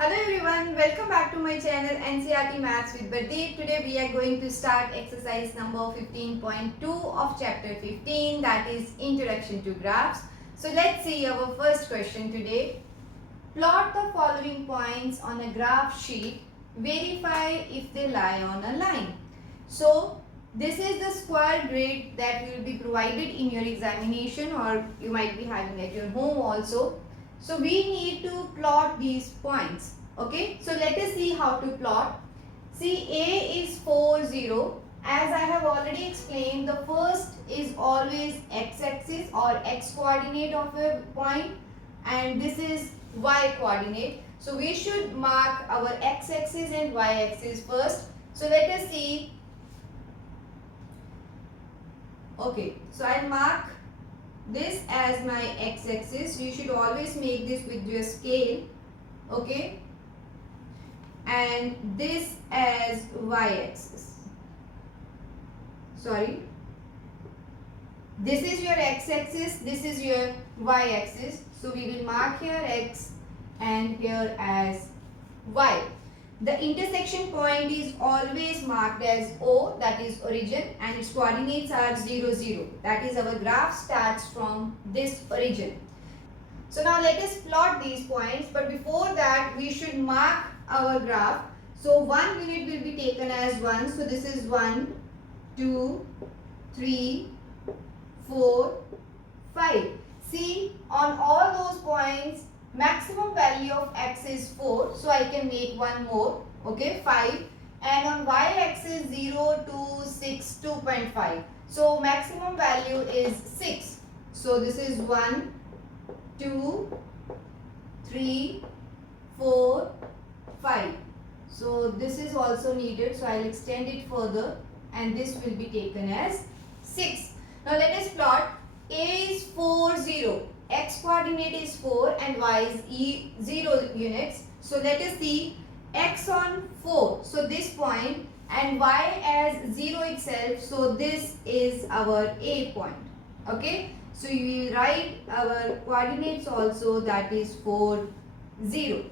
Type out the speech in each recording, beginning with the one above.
Hello everyone, welcome back to my channel Ncert Maths with Bardeep. Today we are going to start exercise number 15.2 of chapter 15, that is Introduction to Graphs. So let's see our first question today. Plot the following points on a graph sheet. Verify if they lie on a line. So this is the square grid that will be provided in your examination, or you might be having at your home also. So we need to plot these points. Okay, so let us see how to plot. See, A is 4, 0. As I have already explained, the first is always x-axis or x coordinate of a point, and this is y coordinate. So we should mark our x-axis and y-axis first. So let us see. Okay, so I'll mark this as my x-axis. You should always make this with your scale. Okay, and this as y-axis. Sorry, this is your x-axis, this is your y-axis. So we will mark here x and here as y. The intersection point is always marked as O, that is origin, and its coordinates are 0, 0. That is, our graph starts from this origin. So now let us plot these points, but before that we should mark our graph. So 1 unit will be taken as 1. So this is 1, 2, 3, 4, 5. See, on all those points, maximum value of x is 4, so I can make one more, okay, 5, and on y-axis 0, 2, 6, 2.5. So maximum value is 6. So this is 1, 2, 3, 4, 5. So this is also needed, so I'll extend it further, and this will be taken as 6. Now let us plot. A is 4, 0. X coordinate is 4 and y is 0 units. So let us see x on 4. So this point, and y as 0 itself. So this is our A point. Okay. So you will write our coordinates also, that is 4, 0.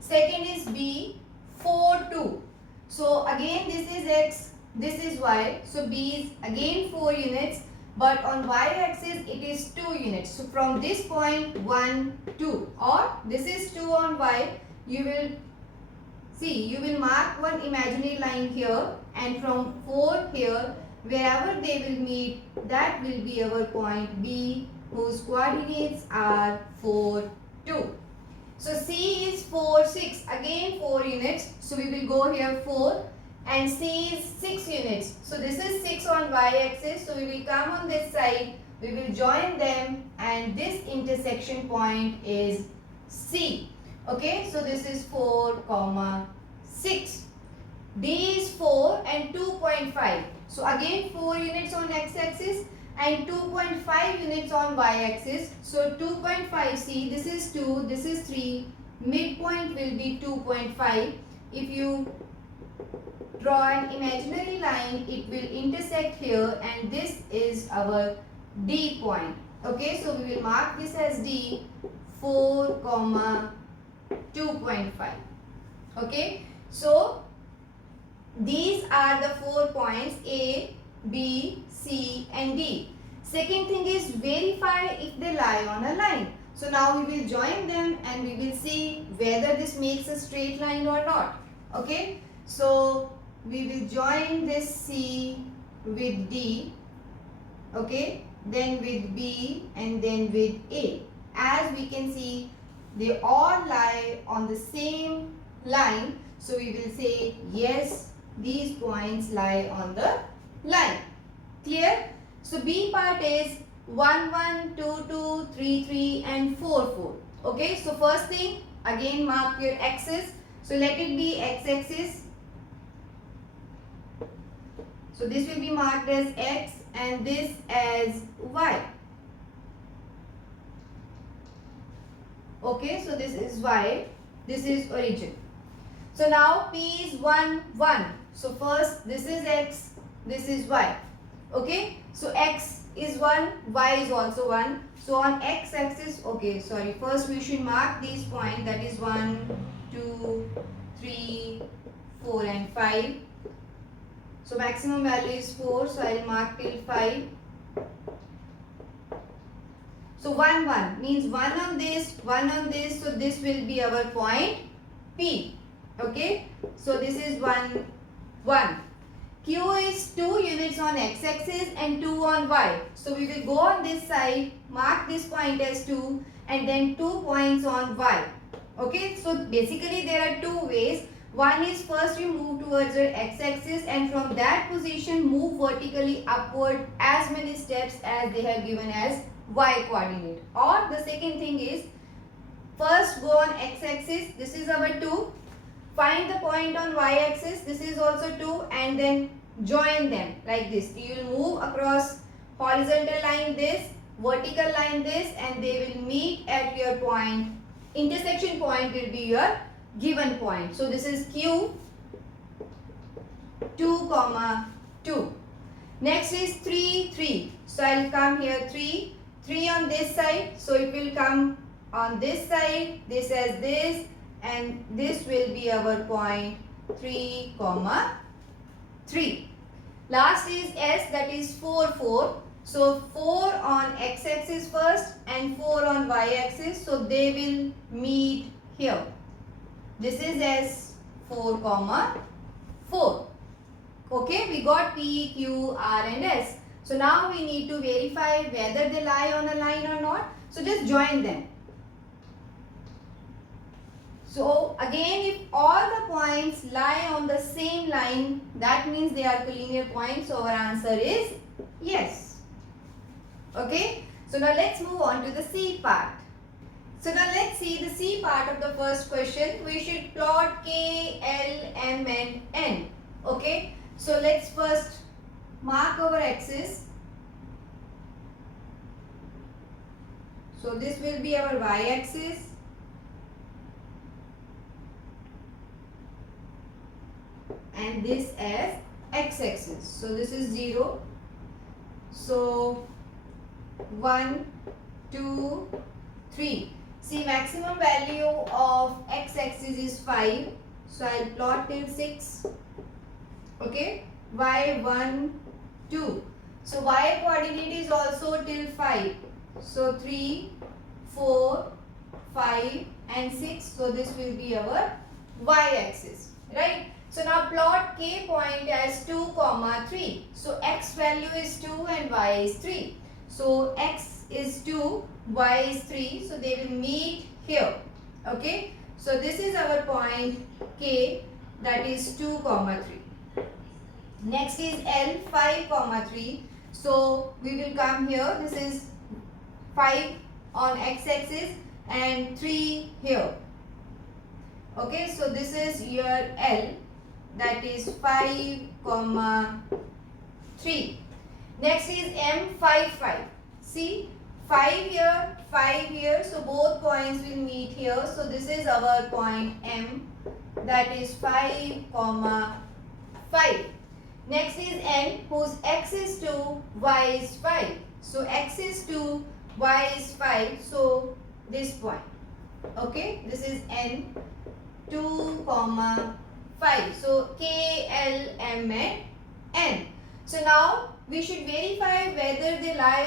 Second is B, 4, 2. So again this is x, this is y. So B is again 4 units. But on y-axis it is 2 units. So from this point 1, 2, or this is 2 on y, you will see, you will mark one imaginary line here, and from 4 here, wherever they will meet, that will be our point B, whose coordinates are 4, 2. So C is 4, 6, again 4 units. So we will go here 4. And C is 6 units. So this is 6 on y-axis. So we will come on this side. We will join them, and this intersection point is C. Okay. So this is 4, 6. D is 4 and 2.5. So again 4 units on x-axis and 2.5 units on y-axis. So 2.5, see, this is 2, this is 3. Midpoint will be 2.5. If you draw an imaginary line, it will intersect here, and this is our D point. Okay, so we will mark this as D, 4, 2.5. Okay, so these are the 4 points A, B, C and D. Second thing is verify if they lie on a line. So now we will join them and we will see whether this makes a straight line or not. Okay, so we will join this C with D, okay, then with B and then with A. As we can see, they all lie on the same line. So we will say yes, these points lie on the line. Clear? So B part is 1, 1, 2, 2, 3, 3 and 4, 4. Okay, so first thing, again mark your axis. So let it be x-axis. So this will be marked as x and this as y. Okay, so this is y, this is origin. So now P is 1, 1. So first this is x, this is y. Okay, so x is 1, y is also 1. So on x axis, okay, sorry, first we should mark these points, that is 1, 2, 3, 4 and 5. So maximum value is 4. So I will mark till 5. So 1, 1 means 1 on this, 1 on this. So this will be our point P. Okay. So this is 1, 1. Q is 2 units on x-axis and 2 on y. So we will go on this side, mark this point as 2 and then 2 points on y. Okay. So basically there are two ways. One is first you move towards your x-axis and from that position move vertically upward as many steps as they have given as y coordinate. Or the second thing is first go on x-axis, this is our 2. Find the point on y-axis, this is also 2 and then join them like this. You will move across horizontal line this, vertical line this and they will meet at your point. Intersection point will be your given point. So this is Q 2, 2. Next is 3, 3. So I will come here 3, 3 on this side. So it will come on this side, this as this and this will be our point 3, 3. Last is S, that is 4, 4. So 4 on x-axis first and 4 on y-axis. So they will meet here. This is S 4, 4. Okay, we got P, Q, R and S. So now we need to verify whether they lie on a line or not. So just join them. So again, if all the points lie on the same line, that means they are collinear points. So our answer is yes. Okay, so now let's move on to the C part. So now let's see the C part of the first question. We should plot K, L, M and N. Okay. So let's first mark our axis. So this will be our y-axis. And this as x-axis. So this is 0. So 1, 2, 3. See, maximum value of x-axis is 5. So I'll plot till 6. Okay. Y 1, 2. So y coordinate is also till 5. So 3, 4, 5 and 6. So this will be our y-axis. Right. So now plot K point as 2, 3. So x value is 2 and y is 3. So x is 2, y is 3. So they will meet here. Okay. So this is our point K, that is 2, 3. Next is L 5, 3. So we will come here. This is 5 on x-axis and 3 here. Okay. So this is your L, that is 5, 3. Next is M 5, 5. See, 5 here, 5 here. So both points will meet here. So this is our point M, that is 5, 5. Next is N, whose x is 2, y is 5. So x is 2, y is 5. So this point. Okay, this is N 2, 5. So K, L, M and N. So now we should verify whether they lie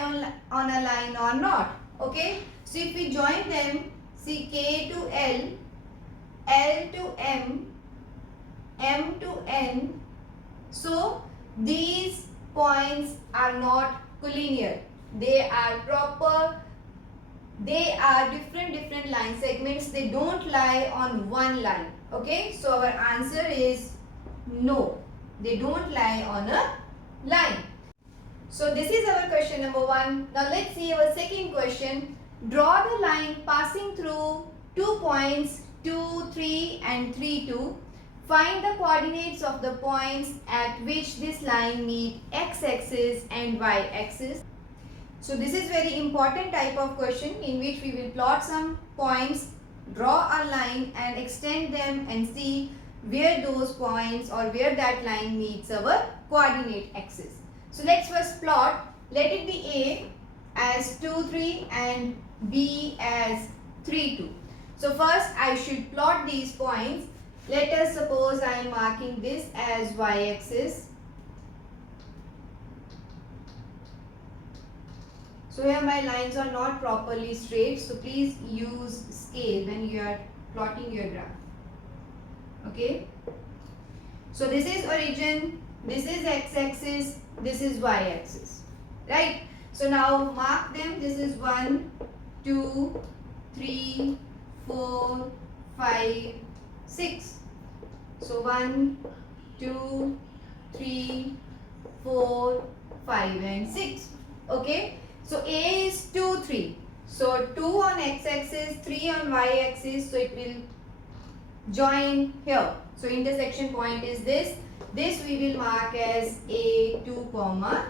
on a line or not. Okay. So if we join them, see K to L, L to M, M to N. So these points are not collinear. They are proper. They are different line segments. They don't lie on one line. Okay. So our answer is no. They don't lie on a line. So this is our question number 1. Now let's see our second question. Draw the line passing through 2 points 2, 3 and 3, 2. Find the coordinates of the points at which this line meet x-axis and y-axis. So this is very important type of question in which we will plot some points, draw a line and extend them and see where those points or where that line meets our coordinate axis. So let's first plot. Let it be A as 2, 3 and B as 3, 2. So first I should plot these points. Let us suppose I am marking this as y-axis. So here my lines are not properly straight, so please use scale when you are plotting your graph. Okay. So this is origin, this is x-axis, this is y-axis. Right. So now mark them. This is 1, 2, 3, 4, 5, 6. So 1, 2, 3, 4, 5 and 6. Okay. So A is 2, 3. So 2 on x-axis, 3 on y-axis. So it will join here. So intersection point is this. This we will mark as A2,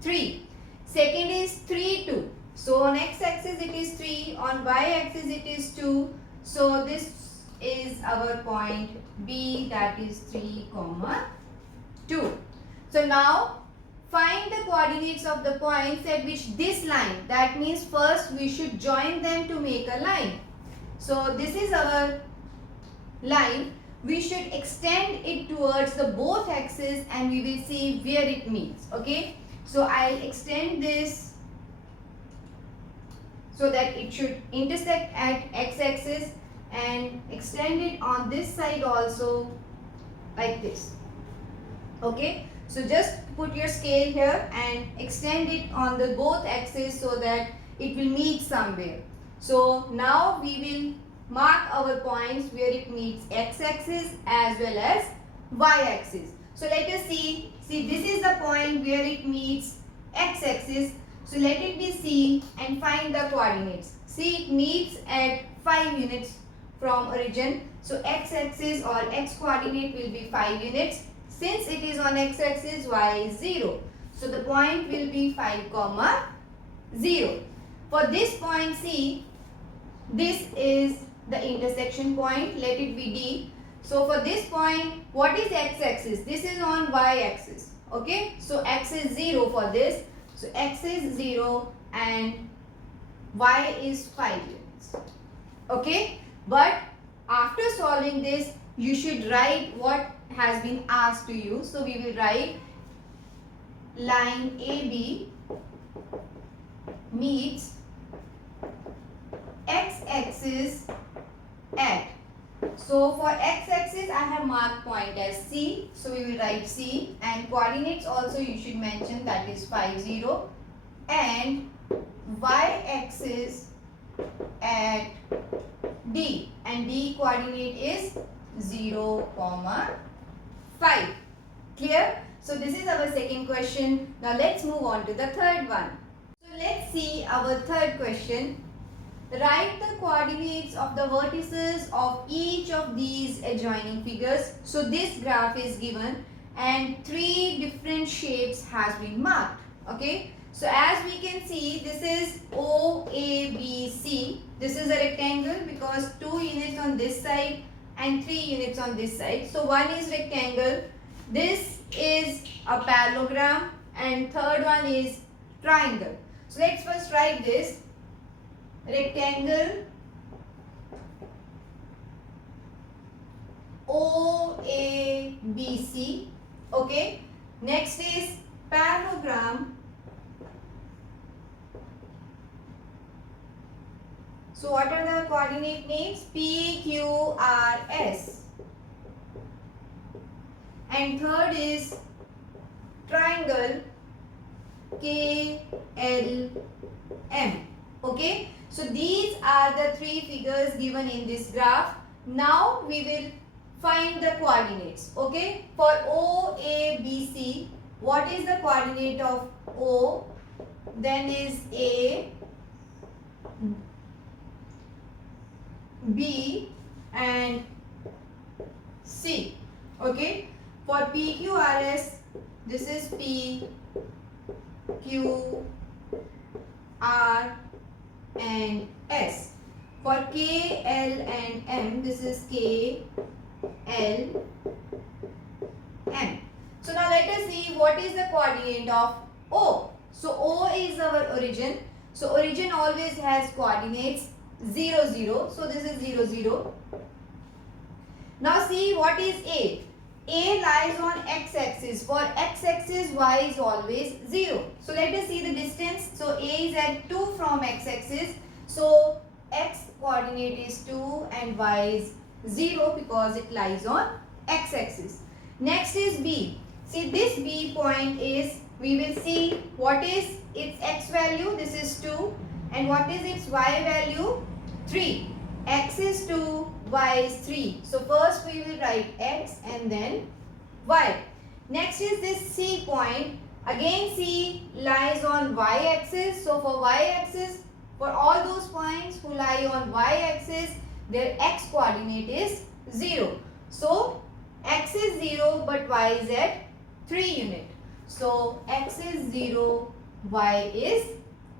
3. Second is 3, 2. So on x-axis it is 3. On y-axis it is 2. So this is our point B, that is 3, 2. So now find the coordinates of the points at which this line, that means first we should join them to make a line. So this is our line. We should extend it towards the both axes and we will see where it meets. Okay. So I'll extend this so that it should intersect at x-axis and extend it on this side also like this. Okay. So just put your scale here and extend it on the both axes so that it will meet somewhere. So now we will mark our points where it meets x-axis as well as y-axis. So let us see. See, this is the point where it meets x-axis. So let it be C and find the coordinates. See, it meets at 5 units from origin. So x-axis or x coordinate will be 5 units. Since it is on x-axis, y is 0. So the point will be 5, 0. For this point C, this is the intersection point. Let it be D. So for this point, what is x-axis? This is on y-axis. Okay. So x is 0 for this. So x is 0 and y is 5 units. Okay. But after solving this, you should write what has been asked to you. So we will write line AB meets x-axis at. So for x-axis I have marked point as C. So we will write C and coordinates also you should mention, that is 5, 0, and y-axis at D, and D coordinate is 0, 5. Clear? So this is our second question. Now let's move on to the third one. So let's see our third question. Write the coordinates of the vertices of each of these adjoining figures. So this graph is given and 3 different shapes has been marked. Okay. So as we can see, this is OABC. This is a rectangle because 2 units on this side and 3 units on this side. So one is rectangle. This is a parallelogram and third one is triangle. So let's first write this. Rectangle OABC. Okay. Next is parallelogram. So what are the coordinate names? PQRS. And third is triangle KLM. Okay. So these are the 3 figures given in this graph. Now we will find the coordinates. Okay. For OABC, what is the coordinate of O? Then is A, B and C. Okay. For PQRS, this is P, Q, R and S. For K, L and M, this is K, L, M. So now let us see what is the coordinate of O. So O is our origin. So origin always has coordinates 0, 0. So this is 0, 0. Now see what is A. A lies on x-axis. For x-axis, y is always 0. So let us see the distance. So A is at 2 from x-axis. So x coordinate is 2 and y is 0 because it lies on x-axis. Next is B. See this B point is, we will see what is its x value. This is 2. And what is its y value? 3. X is 2, y is 3. So first we will write x and then y. Next is this C point. Again C lies on y axis. So for y axis, for all those points who lie on y axis, their x coordinate is 0. So x is 0 but y is at 3 unit. So x is 0, y is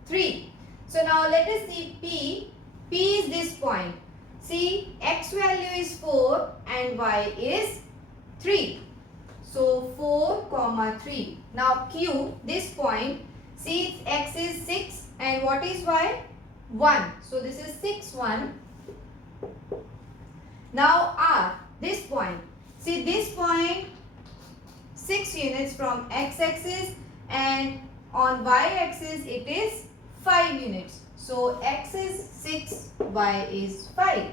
3. So now let us see P. P is this point. See, x value is 4 and y is 3. So 4 comma 3. Now Q, this point, see its x is 6 and what is y? 1. So this is 6, 1. Now R, this point. See this point, 6 units from x-axis and on y-axis it is 5 units. So x is 6, y is 5.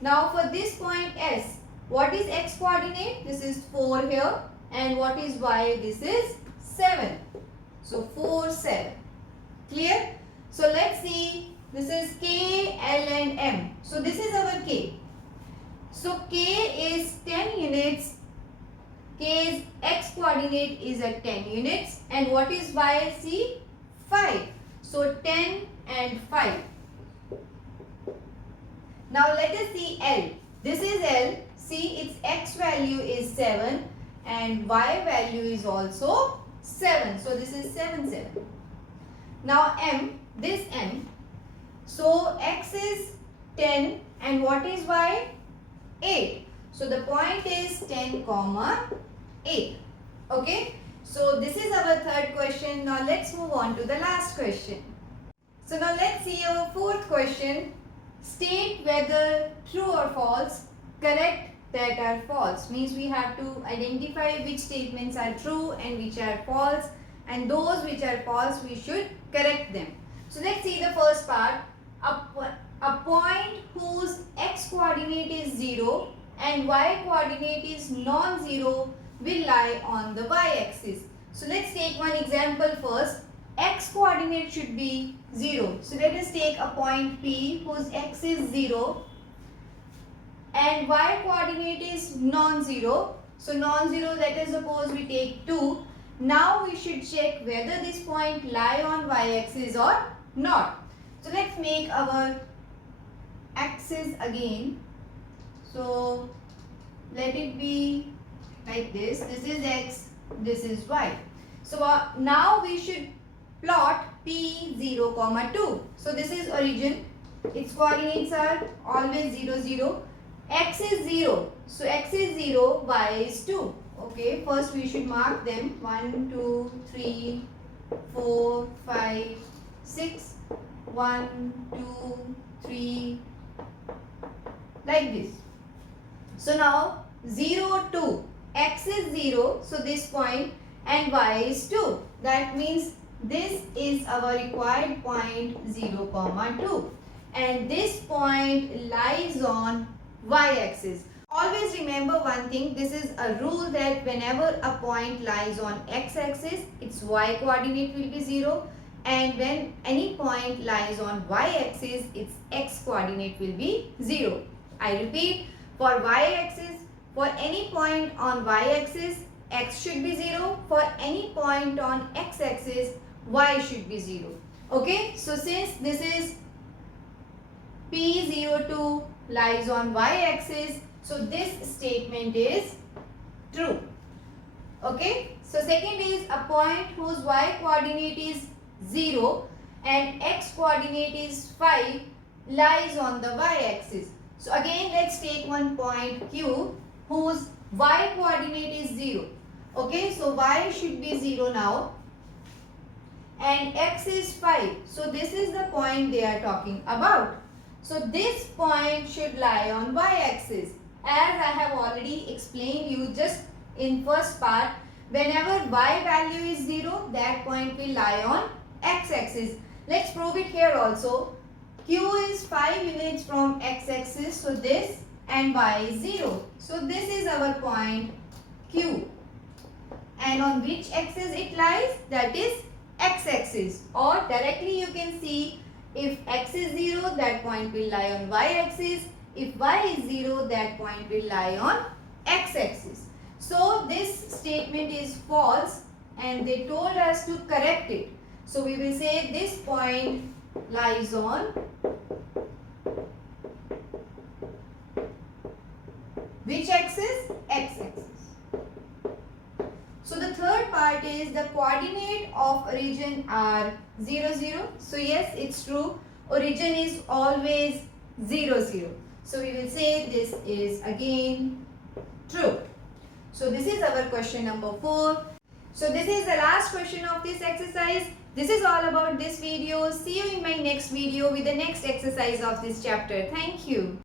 Now for this point S, what is x coordinate? This is 4 here. And what is y? This is 7. So 4, 7. Clear? So let's see. This is K, L and M. So this is our K. So K is 10 units. K's x coordinate is at 10 units. And what is y? See? 5. So 10 and 5. Now let us see L. This is L. See its x value is 7 and y value is also 7. So this is 7, 7. Now M. This M. So x is 10 and what is y? 8. So the point is 10 comma 8. Okay. So this is our third question. Now let's move on to the last question. So now let's see our fourth question. State whether true or false. Correct that are false. Means we have to identify which statements are true and which are false. And those which are false, we should correct them. So let's see the first part. A point whose x coordinate is 0 and y coordinate is non-zero will lie on the y-axis. So let's take one example first. X coordinate should be 0. So let us take a point P whose x is 0 and y coordinate is non-zero. So non-zero, let us suppose we take 2. Now we should check whether this point lie on y-axis or not. So let's make our axis again. So let it be like this. This is x, this is y. So now we should plot P 0, 2. So this is origin. Its coordinates are always 0, 0. X is 0. So x is 0, y is 2. Okay, first we should mark them. 1, 2, 3, 4, 5, 6. 1, 2, 3. Like this. So now 0, 2. X is 0. So this point and y is 2. That means this is our required point 0, 2. And this point lies on y-axis. Always remember one thing. This is a rule that whenever a point lies on x-axis, its y coordinate will be 0. And when any point lies on y-axis, its x coordinate will be 0. I repeat, for y-axis, for any point on y-axis, x should be 0. For any point on x-axis, y should be 0. Okay, so since this is P02 lies on y-axis, so this statement is true. Okay, so second is a point whose y coordinate is 0 and x coordinate is 5 lies on the y-axis. So again let's take one point Q whose y coordinate is 0. Okay, so y should be 0 now and x is 5. So this is the point they are talking about. So this point should lie on y-axis. As I have already explained you just in first part, whenever y value is 0, that point will lie on x-axis. Let's prove it here also. Q is 5 units from x-axis, so this, and y is 0. So this is our point Q. And on which axis it lies? That is x-axis. Or directly you can see, if x is 0, that point will lie on y-axis. If y is 0, that point will lie on x-axis. So this statement is false and they told us to correct it. So we will say this point lies on which axis? X-axis. So the third part is the coordinate of origin are 0, 0. So yes, it's true. Origin is always 0, 0. So we will say this is again true. So this is our question number 4. So this is the last question of this exercise. This is all about this video. See you in my next video with the next exercise of this chapter. Thank you.